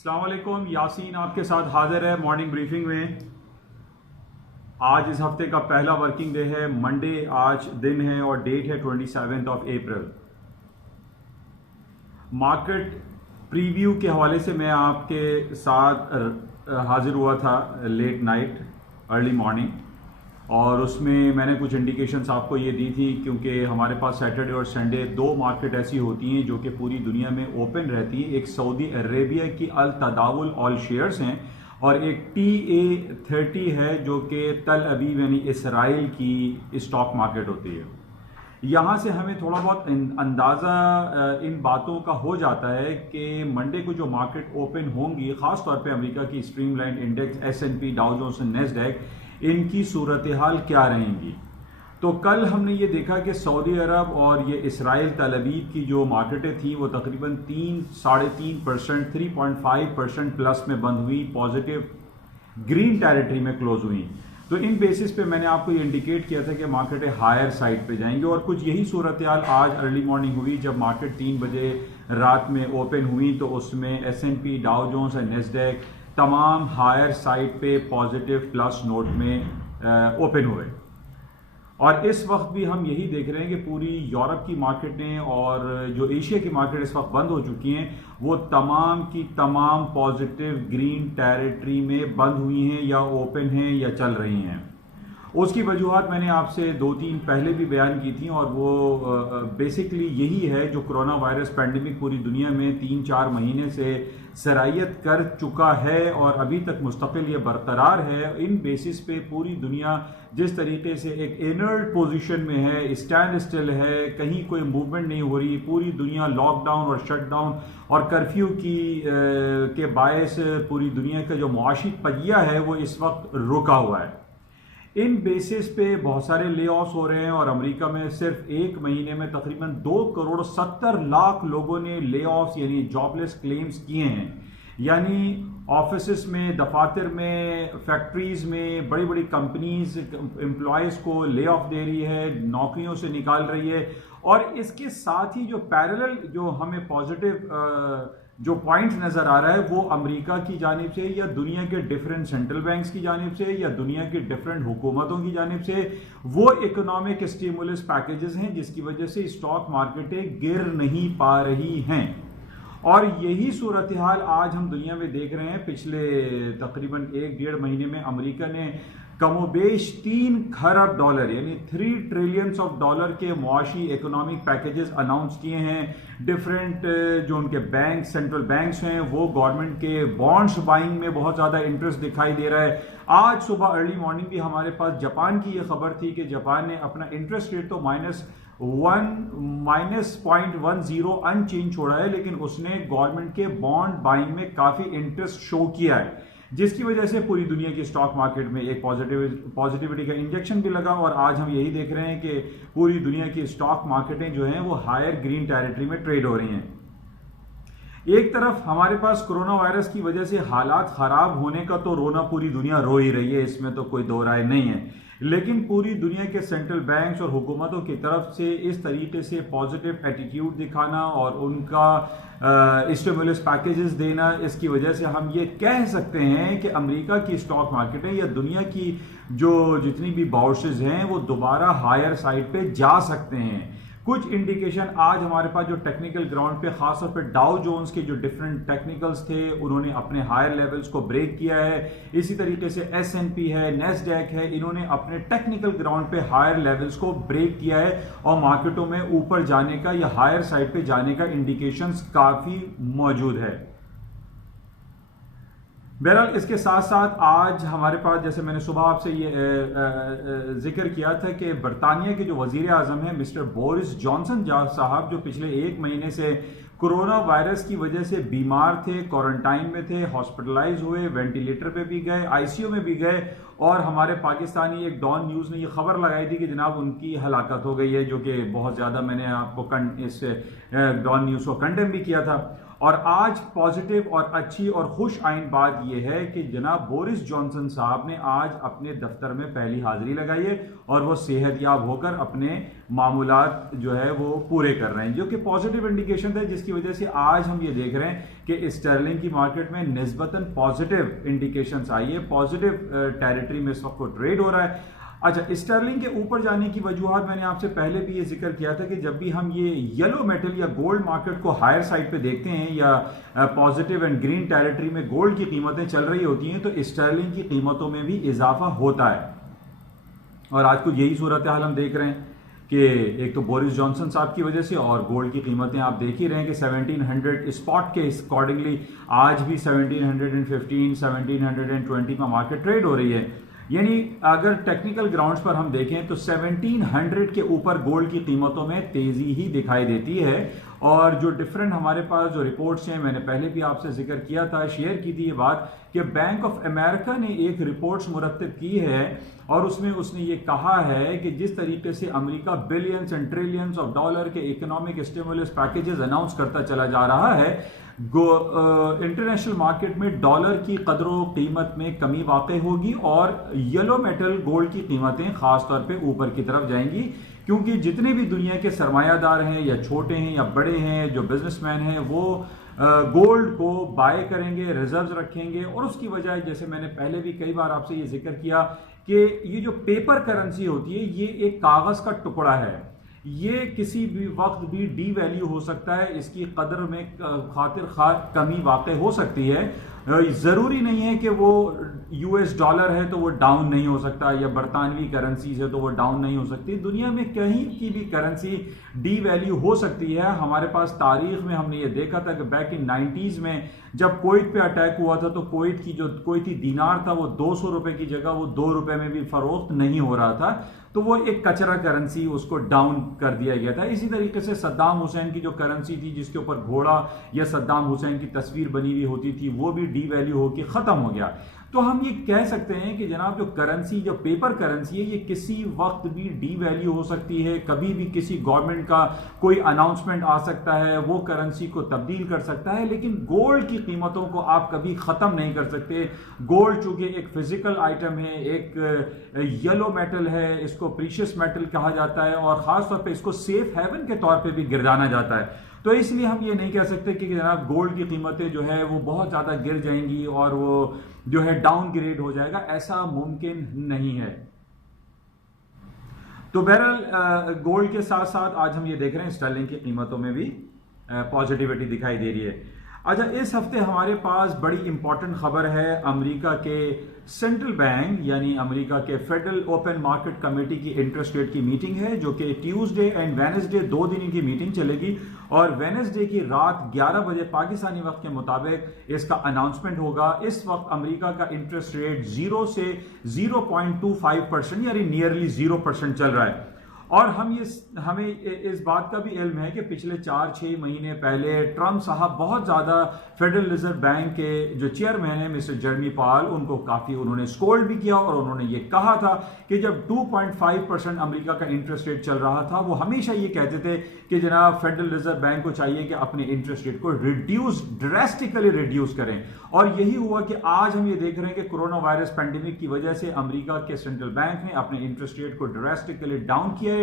السلام علیکم، یاسین آپ کے ساتھ حاضر ہے مارننگ بریفنگ میں۔ آج اس ہفتے کا پہلا ورکنگ ڈے ہے، منڈے آج دن ہے اور ڈیٹ ہے 27 اپریل۔ مارکیٹ پریویو کے حوالے سے میں آپ کے ساتھ حاضر ہوا تھا لیٹ نائٹ ارلی مارننگ، اور اس میں نے کچھ انڈیکیشنز آپ کو یہ دی تھی، کیونکہ ہمارے پاس سیٹرڈے اور سنڈے دو مارکیٹ ایسی ہوتی ہیں جو کہ پوری دنیا میں اوپن رہتی ہیں۔ ایک سعودی عربیہ کی التداول آل شیئرز ہیں، اور ایک TA30 ہے جو کہ تل ابیب یعنی اسرائیل کی اسٹاک مارکیٹ ہوتی ہے۔ یہاں سے ہمیں تھوڑا بہت اندازہ ان باتوں کا ہو جاتا ہے کہ منڈے کو جو مارکیٹ اوپن ہوں گی، خاص طور پہ امریکہ کی stream line index, S&P، Dow Jones, Nasdaq, ان کی صورتحال کیا رہیں گی۔ تو کل ہم نے یہ دیکھا کہ سعودی عرب اور یہ اسرائیل تل ابیب کی جو مارکیٹیں تھیں وہ تقریباً 3.5% 3.5% پلس میں بند ہوئی، پازیٹیو گرین ٹیریٹری میں کلوز ہوئی۔ تو ان بیسس پہ میں نے آپ کو یہ انڈیکیٹ کیا تھا کہ مارکیٹیں ہائر سائڈ پہ جائیں گی، اور کچھ یہی صورتحال آج ارلی مارننگ ہوئی جب مارکیٹ 3 بجے رات میں اوپن ہوئی۔ تو اس میں S&P، ڈاؤ جونز اور نیسڈیک تمام ہائر سائڈ پہ پازیٹیو پلس نوٹ میں اوپن ہوئے۔ اور اس وقت بھی ہم یہی دیکھ رہے ہیں کہ پوری یورپ کی مارکیٹیں اور جو ایشیا کی مارکیٹ اس وقت بند ہو چکی ہیں، وہ تمام کی تمام پازیٹیو گرین ٹیریٹری میں بند ہوئی ہیں یا اوپن ہیں یا چل رہی ہیں۔ اس کی وجوہات میں نے آپ سے 2-3 پہلے بھی بیان کی تھیں، اور وہ بیسکلی یہی ہے جو کرونا وائرس پینڈیمک پوری دنیا میں 3-4 مہینے سے سرایت کر چکا ہے اور ابھی تک مستقل یہ برقرار ہے۔ ان بیسس پہ پوری دنیا جس طریقے سے ایک انرٹ پوزیشن میں ہے، اسٹینڈ اسٹل ہے، کہیں کوئی موومنٹ نہیں ہو رہی، پوری دنیا لاک ڈاؤن اور شٹ ڈاؤن اور کرفیو کے باعث پوری دنیا کا جو معاشی پہیہ ہے وہ اس وقت رکا ہوا ہے۔ ان بیسس پہ بہت سارے لے آفس ہو رہے ہیں، اور امریکہ میں صرف ایک مہینے میں تقریباً 2.70 کروڑ لوگوں نے لے آفس یعنی جاب لیس کلیمز کیے ہیں۔ یعنی آفیسز میں، دفاتر میں، فیکٹریز میں بڑی بڑی کمپنیز امپلائیز کو لے آف دے رہی ہے، نوکریوں سے نکال رہی ہے۔ اور اس کے ساتھ ہی جو پیرلل جو ہمیں پازیٹیو جو پوائنٹ نظر آ رہا ہے وہ امریکہ کی جانب سے یا دنیا کے ڈیفرنٹ سینٹرل بینکس کی جانب سے یا دنیا کی ڈیفرنٹ حکومتوں کی جانب سے وہ اکنامک اسٹیمولس پیکیجز ہیں جس کی وجہ سے اسٹاک مارکیٹیں گر نہیں پا رہی ہیں۔ اور یہی صورتحال آج ہم دنیا میں دیکھ رہے ہیں۔ پچھلے تقریباً 1-1.5 مہینے میں امریکہ نے کم و بیش 3 کھرب ڈالر یعنی 3 ٹریلینز آف ڈالر کے معاشی اکنامک پیکیجز اناؤنس کیے ہیں۔ ڈفرینٹ جو ان کے بینک، سینٹرل بینکس ہیں، وہ گورنمنٹ کے بانڈز بائنگ میں بہت زیادہ انٹرسٹ دکھائی دے رہا ہے۔ آج صبح ارلی مارننگ بھی ہمارے پاس جاپان کی یہ خبر تھی کہ جاپان نے اپنا انٹرسٹ ریٹ تو -0.10 ان چینج چھوڑا ہے، لیکن اس نے گورنمنٹ کے بانڈ بائنگ میں کافی انٹرسٹ شو کیا ہے، جس کی وجہ سے پوری دنیا کی اسٹاک مارکیٹ میں ایک پازیٹیوٹی کا انجیکشن بھی لگا۔ اور آج ہم یہی دیکھ رہے ہیں کہ پوری دنیا کی اسٹاک مارکیٹیں جو ہیں وہ ہائر گرین ٹیریٹری میں ٹریڈ ہو رہی ہیں۔ ایک طرف ہمارے پاس کرونا وائرس کی وجہ سے حالات خراب ہونے کا تو رونا پوری دنیا رو ہی رہی ہے، اس میں تو کوئی دو رائے نہیں ہے، لیکن پوری دنیا کے سینٹرل بینکس اور حکومتوں کی طرف سے اس طریقے سے پازیٹیو ایٹیٹیوڈ دکھانا اور ان کا اسٹیمولس پیکیجز دینا، اس کی وجہ سے ہم یہ کہہ سکتے ہیں کہ امریکہ کی اسٹاک مارکیٹیں یا دنیا کی جو جتنی بھی بورسز ہیں وہ دوبارہ ہائر سائڈ پہ جا سکتے ہیں۔ کچھ انڈیکیشن آج ہمارے پاس جو ٹیکنیکل گراؤنڈ پہ، خاص طور پہ ڈاؤ جونز کے جو ڈفرینٹ ٹیکنیکلز تھے انہوں نے اپنے ہائر لیولز کو بریک کیا ہے۔ اسی طریقے سے S&P ہے، نیسڈیک ہے، انہوں نے اپنے ٹیکنیکل گراؤنڈ پہ ہائر لیولز کو بریک کیا ہے، اور مارکیٹوں میں اوپر جانے کا یا ہائر سائڈ پہ جانے کا انڈیکیشنز کافی موجود ہے۔ بہرحال اس کے ساتھ ساتھ آج ہمارے پاس، جیسے میں نے صبح آپ سے یہ ذکر کیا تھا کہ برطانیہ کے جو وزیر اعظم ہیں مسٹر بورس جانسن صاحب، جو پچھلے 1 مہینے سے کرونا وائرس کی وجہ سے بیمار تھے، کوارنٹائن میں تھے، ہاسپٹلائز ہوئے، وینٹیلیٹر پہ بھی گئے، ICU میں بھی گئے، اور ہمارے پاکستانی ایک ڈان نیوز نے یہ خبر لگائی تھی کہ جناب ان کی ہلاکت ہو گئی ہے، جو کہ بہت زیادہ میں نے آپ کو اس ڈان نیوز کو کنڈیم بھی کیا تھا۔ اور آج پازیٹیو اور اچھی اور خوش آئند بات یہ ہے کہ جناب بورس جانسن صاحب نے آج اپنے دفتر میں پہلی حاضری لگائی ہے اور وہ صحت یاب ہو کر اپنے معمولات جو ہے وہ پورے کر رہے ہیں، جو کہ پازیٹیو انڈیکیشن ہے، جس کی وجہ سے آج ہم یہ دیکھ رہے ہیں کہ اسٹرلنگ کی مارکیٹ میں نسبتاً پازیٹیو انڈیکیشنز آئی ہے، پازیٹیو ٹیریٹری میں اس وقت کو ٹریڈ ہو رہا ہے۔ اچھا، اسٹرلنگ کے اوپر جانے کی وجوہات میں نے آپ سے پہلے بھی یہ ذکر کیا تھا کہ جب بھی ہم یہ یلو میٹل یا گولڈ مارکیٹ کو ہائر سائڈ پہ دیکھتے ہیں یا پازیٹیو اینڈ گرین ٹیریٹری میں گولڈ کی قیمتیں چل رہی ہوتی ہیں تو اسٹرلنگ کی قیمتوں میں بھی اضافہ ہوتا ہے، اور آج کو یہی صورتحال ہم دیکھ رہے ہیں کہ ایک تو بورس جانسن صاحب کی وجہ سے، اور گولڈ کی قیمتیں آپ دیکھ ہی رہے ہیں کہ 1700 اسپاٹ کے اکارڈنگلی آج بھی 1715 1720 میں مارکیٹ ٹریڈ ہو رہی ہے۔ یعنی اگر ٹیکنیکل گراؤنڈز پر ہم دیکھیں تو 1700 کے اوپر گولڈ کی قیمتوں میں تیزی ہی دکھائی دیتی ہے، اور جو ڈفرینٹ ہمارے پاس جو رپورٹس ہیں، میں نے پہلے بھی آپ سے ذکر کیا تھا، شیئر کی تھی یہ بات کہ بینک آف امریکہ نے ایک رپورٹس مرتب کی ہے اور اس میں اس نے یہ کہا ہے کہ جس طریقے سے امریکہ billions and trillions of dollar کے اکنامک اسٹیمولس پیکیجز اناؤنس کرتا چلا جا رہا ہے، انٹرنیشنل مارکیٹ میں ڈالر کی قدر و قیمت میں کمی واقع ہوگی اور یلو میٹل گولڈ کی قیمتیں خاص طور پہ اوپر کی طرف جائیں گی، کیونکہ جتنے بھی دنیا کے سرمایہ دار ہیں یا چھوٹے ہیں یا بڑے ہیں، جو بزنس مین ہیں، وہ گولڈ کو بائی کریں گے، ریزروز رکھیں گے، اور اس کی وجہ جیسے میں نے پہلے بھی کئی بار آپ سے یہ ذکر کیا کہ یہ جو پیپر کرنسی ہوتی ہے یہ ایک کاغذ کا ٹکڑا ہے، یہ کسی بھی وقت بھی ڈی ویلیو ہو سکتا ہے، اس کی قدر میں خاطر خواہ کمی واقع ہو سکتی ہے، ضروری نہیں ہے کہ وہ یو ایس ڈالر ہے تو وہ ڈاؤن نہیں ہو سکتا، یا برطانوی کرنسیز ہے تو وہ ڈاؤن نہیں ہو سکتی، دنیا میں کہیں کی بھی کرنسی ڈی ویلیو ہو سکتی ہے۔ ہمارے پاس تاریخ میں ہم نے یہ دیکھا تھا کہ بیک ان 90s میں جب کویت پہ اٹیک ہوا تھا تو کویت کی جو کویتی دینار تھا وہ 200 روپے کی جگہ وہ 2 روپے میں بھی فروخت نہیں ہو رہا تھا، تو وہ ایک کچرا کرنسی، اس کو ڈاؤن کر دیا گیا تھا۔ اسی طریقے سے صدام حسین کی جو کرنسی تھی جس کے اوپر گھوڑا یا صدام حسین کی تصویر بنی ہوئی ہوتی تھی وہ بھی ڈی ویلیو ہو کے ختم ہو گیا۔ تو ہم یہ کہہ سکتے ہیں کہ جناب جو کرنسی، جو پیپر کرنسی ہے، یہ کسی وقت بھی ڈی ویلیو ہو سکتی ہے، کبھی بھی کسی گورنمنٹ کا کوئی اناؤنسمنٹ آ سکتا ہے، وہ کرنسی کو تبدیل کر سکتا ہے، لیکن گولڈ کی قیمتوں کو آپ کبھی ختم نہیں کر سکتے۔ گولڈ چونکہ ایک فزیکل آئٹم ہے، ایک یلو میٹل ہے، اس کو پریشیس میٹل کہا جاتا ہے، اور خاص طور پہ اس کو سیف ہیون کے طور پہ بھی گردانا جاتا ہے، تو اس لیے ہم یہ نہیں کہہ سکتے کہ جناب گولڈ کی قیمتیں جو ہے وہ بہت زیادہ گر جائیں گی اور وہ جو ہے ڈاؤن گریڈ ہو جائے گا، ایسا ممکن نہیں ہے۔ تو بہرحال گولڈ کے ساتھ ساتھ آج ہم یہ دیکھ رہے ہیں اسٹرلنگ کی قیمتوں میں بھی پازیٹیوٹی دکھائی دے رہی ہے۔ اچھا، اس ہفتے ہمارے پاس بڑی امپورٹنٹ خبر ہے، امریکہ کے سینٹرل بینک یعنی امریکہ کے فیڈرل اوپن مارکیٹ کمیٹی کی انٹرسٹ ریٹ کی میٹنگ ہے، جو کہ ٹیوزڈے اینڈ وینسڈے 2 دن کی میٹنگ چلے گی، اور وینسڈے کی رات 11 بجے پاکستانی وقت کے مطابق اس کا اناؤنسمنٹ ہوگا۔ اس وقت امریکہ کا انٹرسٹ ریٹ 0 سے 0.25% یعنی نیئرلی 0% چل رہا ہے، اور ہمیں اس بات کا بھی علم ہے کہ پچھلے 4-6 مہینے پہلے ٹرمپ صاحب بہت زیادہ فیڈرل ریزرو بینک کے جو چیئرمین ہیں مسٹر جرمی پال، ان کو کافی انہوں نے اسکولڈ بھی کیا، اور انہوں نے یہ کہا تھا کہ جب 2.5% امریکہ کا انٹرسٹ ریٹ چل رہا تھا وہ ہمیشہ یہ کہتے تھے کہ جناب فیڈرل ریزرو بینک کو چاہیے کہ اپنے انٹرسٹ ریٹ کو ڈریسٹیکلی ریڈیوس کریں، اور یہی ہوا کہ آج ہم یہ دیکھ رہے ہیں کہ کورونا وائرس پینڈیمک کی وجہ سے امریکہ کے سینٹرل بینک نے اپنے انٹرسٹ ریٹ کو ڈریسٹیکلی ڈاؤن کیا ہے،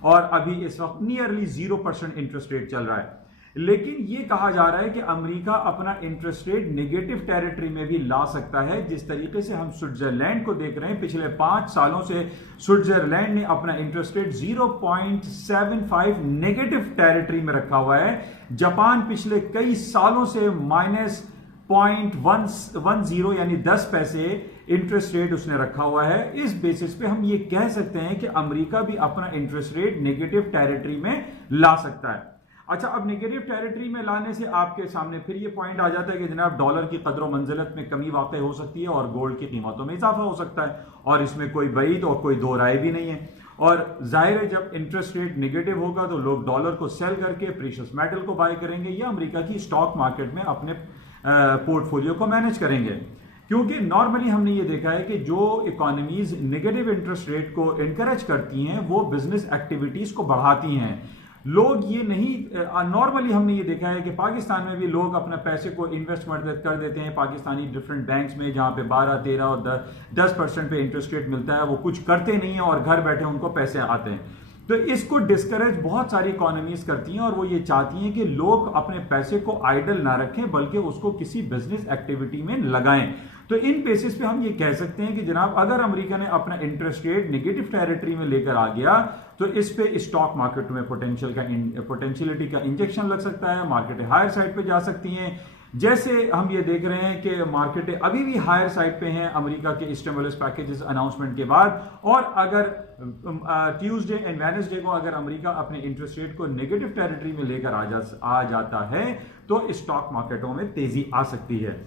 اور ابھی اس وقت نیئرلی 0% انٹرسٹ ریٹ چل رہا ہے۔ لیکن یہ کہا جا رہا ہے کہ امریکہ اپنا انٹرسٹ ریٹ نیگیٹو ٹیریٹری میں بھی لا سکتا ہے، جس طریقے سے ہم سوئٹزرلینڈ کو دیکھ رہے ہیں، پچھلے 5 سالوں سے سوئٹزرلینڈ نے اپنا انٹرسٹ ریٹ 0.75 نیگیٹو ٹیریٹری میں رکھا ہوا ہے۔ جاپان پچھلے کئی سالوں سے -0.10 یعنی 10 پیسے انٹرسٹ ریٹ اس نے رکھا ہوا ہے۔ اس بیسس پہ ہم یہ کہہ سکتے ہیں کہ امریکہ بھی اپنا انٹرسٹ ریٹ نیگیٹو ٹیریٹری میں لا سکتا ہے۔ اچھا، اب نیگیٹو ٹیریٹری میں لانے سے آپ کے سامنے پھر یہ پوائنٹ آ جاتا ہے کہ جناب ڈالر کی قدر و منزلت میں کمی واقع ہو سکتی ہے اور گولڈ کی قیمتوں میں اضافہ ہو سکتا ہے، اور اس میں کوئی بعید اور کوئی دو رائے بھی نہیں ہے، اور ظاہر ہے جب انٹرسٹ ریٹ نیگیٹو ہوگا تو لوگ ڈالر کو سیل کر کے پریشیس میٹل کو بائی کریں گے یا امریکہ کی اسٹاک مارکیٹ میں اپنے پورٹ فولیو کو مینج کریں گے، کیونکہ نارملی ہم نے یہ دیکھا ہے کہ جو اکانومیز نیگیٹو انٹرسٹ ریٹ کو انکریج کرتی ہیں وہ بزنس ایکٹیویٹیز کو بڑھاتی ہیں۔ لوگ یہ نہیں, نارملی ہم نے یہ دیکھا ہے کہ پاکستان میں بھی لوگ اپنے پیسے کو انویسٹمنٹ کر دیتے ہیں پاکستانی ڈفرینٹ بینکس میں, جہاں پہ 12-13 اور 10% پہ انٹرسٹ ریٹ ملتا ہے. وہ کچھ کرتے نہیں ہیں اور گھر بیٹھے ان کو پیسے آتے ہیں. تو اس کو ڈسکریج بہت ساری اکانومیز کرتی ہیں, اور وہ یہ چاہتی ہیں کہ لوگ اپنے پیسے کو آئیڈل نہ رکھیں بلکہ اس کو کسی بزنس ایکٹیویٹی میں لگائیں. تو ان بیسس پہ ہم یہ کہہ سکتے ہیں کہ جناب اگر امریکہ نے اپنا انٹرسٹ ریٹ نگیٹو ٹیریٹری میں لے کر آ گیا تو اس پہ اسٹاک مارکیٹ میں پوٹینشیلٹی کا انجیکشن لگ سکتا ہے, مارکیٹیں ہائر سائڈ پہ جا سکتی ہیں. جیسے ہم یہ دیکھ رہے ہیں کہ مارکیٹیں ابھی بھی ہائر سائڈ پہ ہیں امریکہ کے اسٹیمولس پیکیجز اناؤنسمنٹ کے بعد, اور اگر ٹیوزڈے اینڈ وینسڈے کو اگر امریکہ اپنے انٹرسٹ ریٹ کو نیگیٹو ٹیریٹری میں لے کر آ جاتا ہے تو اسٹاک مارکیٹوں میں تیزی آ سکتی ہے.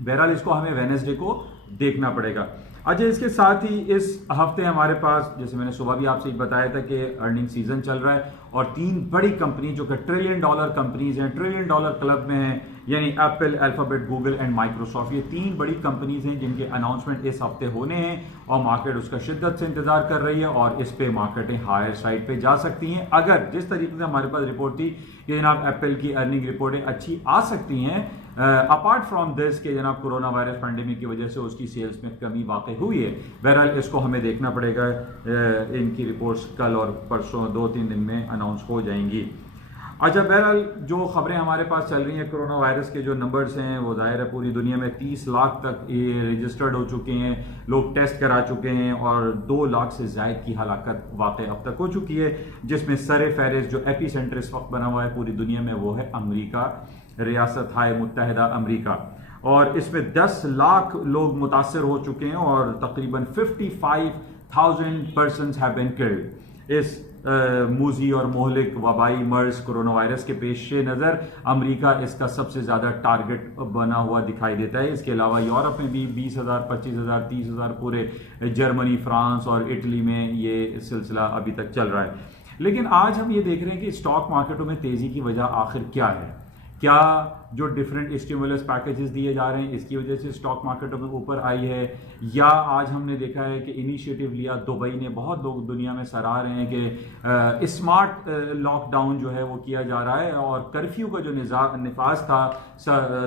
بہرحال اس کو ہمیں وینسڈے کو دیکھنا پڑے گا. اچھا, اس کے ساتھ ہی اس ہفتے ہمارے پاس, جیسے میں نے صبح بھی آپ سے بتایا تھا کہ ارننگ سیزن چل رہا ہے, اور 3 بڑی کمپنی جو کہ $1 ٹریلین کمپنیز ہیں, $1 ٹریلین کلب میں ہیں, یعنی apple, alphabet, Google and Microsoft, یہ 3 بڑی کمپنیز ہیں جن کے اناؤنسمنٹ اس ہفتے ہونے ہیں, اور مارکیٹ اس کا شدت سے انتظار کر رہی ہے, اور اس پہ مارکیٹیں ہائر سائڈ پہ جا سکتی ہیں اگر جس طریقے سے ہمارے پاس رپورٹ تھی کہ جناب ایپل کی ارننگ رپورٹیں اچھی آ سکتی ہیں, اپارٹ فرام دس کہ جناب کورونا وائرس پینڈیمک کی وجہ سے اس کی سیلز میں کمی واقع ہوئی ہے. بہرحال اس کو ہمیں دیکھنا پڑے گا, ان کی رپورٹس کل اور پرسوں 2-3 دن میں اناؤنس ہو جائیں گی. اچھا, بہرحال جو خبریں ہمارے پاس چل رہی ہیں کورونا وائرس کے جو نمبرز ہیں وہ ظاہر ہے پوری دنیا میں 30 لاکھ تک یہ رجسٹرڈ ہو چکے ہیں, لوگ ٹیسٹ کرا چکے ہیں, اور 2 لاکھ سے زائد کی ہلاکت واقع اب تک ہو چکی ہے, جس میں سر فہرست جو ایپی سینٹر اس وقت بنا ہوا ہے پوری دنیا میں وہ ہے امریکہ, ریاست ہائے متحدہ امریکہ, اور اس میں 10 لاکھ لوگ متاثر ہو چکے ہیں, اور تقریباً 55,000 persons have been killed. اس موذی اور مہلک وبائی مرض کورونا وائرس کے پیش نظر امریکہ اس کا سب سے زیادہ ٹارگٹ بنا ہوا دکھائی دیتا ہے. اس کے علاوہ یورپ میں بھی 20,000, 25,000, 30,000 پورے جرمنی, فرانس اور اٹلی میں یہ سلسلہ ابھی تک چل رہا ہے. لیکن آج ہم یہ دیکھ رہے ہیں کہ اسٹاک مارکیٹوں میں تیزی کی وجہ آخر کیا ہے. کیا جو ڈفرینٹ اسٹیمولس پیکیجز دیے جا رہے ہیں اس کی وجہ سے اسٹاک مارکیٹوں میں اوپر آئی ہے, یا آج ہم نے دیکھا ہے کہ انیشیٹو لیا دبئی نے, بہت لوگ دنیا میں سراہ رہے ہیں کہ اسمارٹ لاک ڈاؤن جو ہے وہ کیا جا رہا ہے, اور کرفیو کا جو نفاذ تھا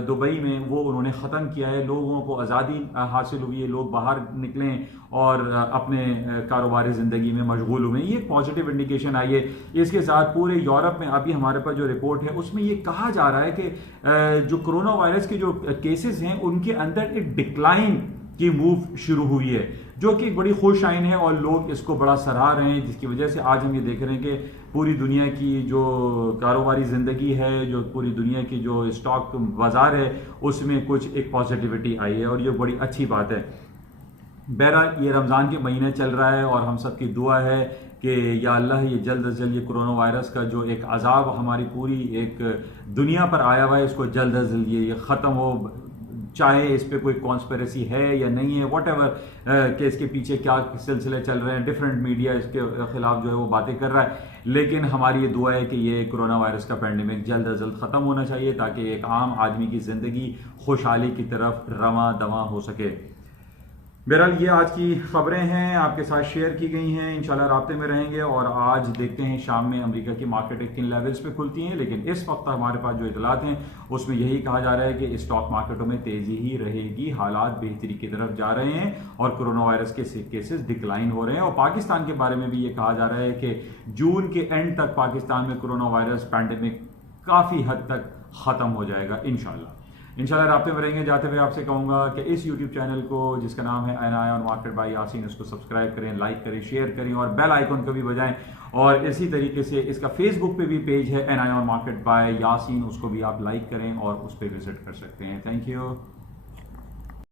دبئی میں وہ انہوں نے ختم کیا ہے, لوگوں کو آزادی حاصل ہوئی ہے, لوگ باہر نکلیں اور اپنے کاروباری زندگی میں مشغول ہوئے. یہ ایک پازیٹیو انڈیکیشن آئی ہے. اس کے ساتھ پورے یورپ میں ابھی ہمارے پاس جو رپورٹ ہے اس میں یہ کہا جا رہا ہے کہ جو کرونا وائرس کے جو کیسز ہیں ان کے اندر ایک ڈکلائن کی موو شروع ہوئی ہے, جو کہ ایک بڑی خوش آئین ہے, اور لوگ اس کو بڑا سراہ رہے ہیں, جس کی وجہ سے آج ہم یہ دیکھ رہے ہیں کہ پوری دنیا کی جو کاروباری زندگی ہے, جو پوری دنیا کی جو اسٹاک بازار ہے اس میں کچھ ایک پازیٹیوٹی آئی ہے, اور یہ بڑی اچھی بات ہے. بہرحال یہ رمضان کے مہینے چل رہا ہے, اور ہم سب کی دعا ہے کہ یا اللہ یہ جلد از جلد یہ کرونا وائرس کا جو ایک عذاب ہماری پوری ایک دنیا پر آیا ہوا ہے اس کو جلد از جلد یہ ختم ہو, چاہے اس پہ کوئی کانسپیریسی ہے یا نہیں ہے, واٹ ایور کہ اس کے پیچھے کیا سلسلے چل رہے ہیں, ڈفرینٹ میڈیا اس کے خلاف جو ہے وہ باتیں کر رہا ہے, لیکن ہماری یہ دعا ہے کہ یہ کرونا وائرس کا پینڈیمک جلد از جلد ختم ہونا چاہیے تاکہ ایک عام آدمی کی زندگی خوشحالی کی طرف رواں دواں ہو سکے. بہرحال یہ آج کی خبریں ہیں, آپ کے ساتھ شیئر کی گئی ہیں, انشاءاللہ رابطے میں رہیں گے, اور آج دیکھتے ہیں شام میں امریکہ کی مارکیٹ کن لیولز پہ کھلتی ہیں. لیکن اس وقت ہمارے پاس جو اطلاعات ہیں اس میں یہی کہا جا رہا ہے کہ اسٹاک مارکیٹوں میں تیزی ہی رہے گی, حالات بہتری کی طرف جا رہے ہیں, اور کرونا وائرس کے کیسز ڈکلائن ہو رہے ہیں. اور پاکستان کے بارے میں بھی یہ کہا جا رہا ہے کہ جون کے اینڈ تک پاکستان میں کرونا وائرس پینڈیمک کافی حد تک ختم ہو جائے گا انشاءاللہ رابطے میں رہیں گے. جاتے ہوئے آپ سے کہوں گا کہ اس یوٹیوب چینل کو جس کا نام ہے NI on Market by Yasin, اس کو سبسکرائب کریں, لائک کریں, شیئر کریں, اور بیل آئیکن کو بھی بجائیں. اور اسی طریقے سے اس کا فیس بک پہ بھی پیج ہے NI on Market by Yasin, اس کو بھی آپ لائک کریں اور اس پہ وزٹ کر سکتے ہیں. Thank you.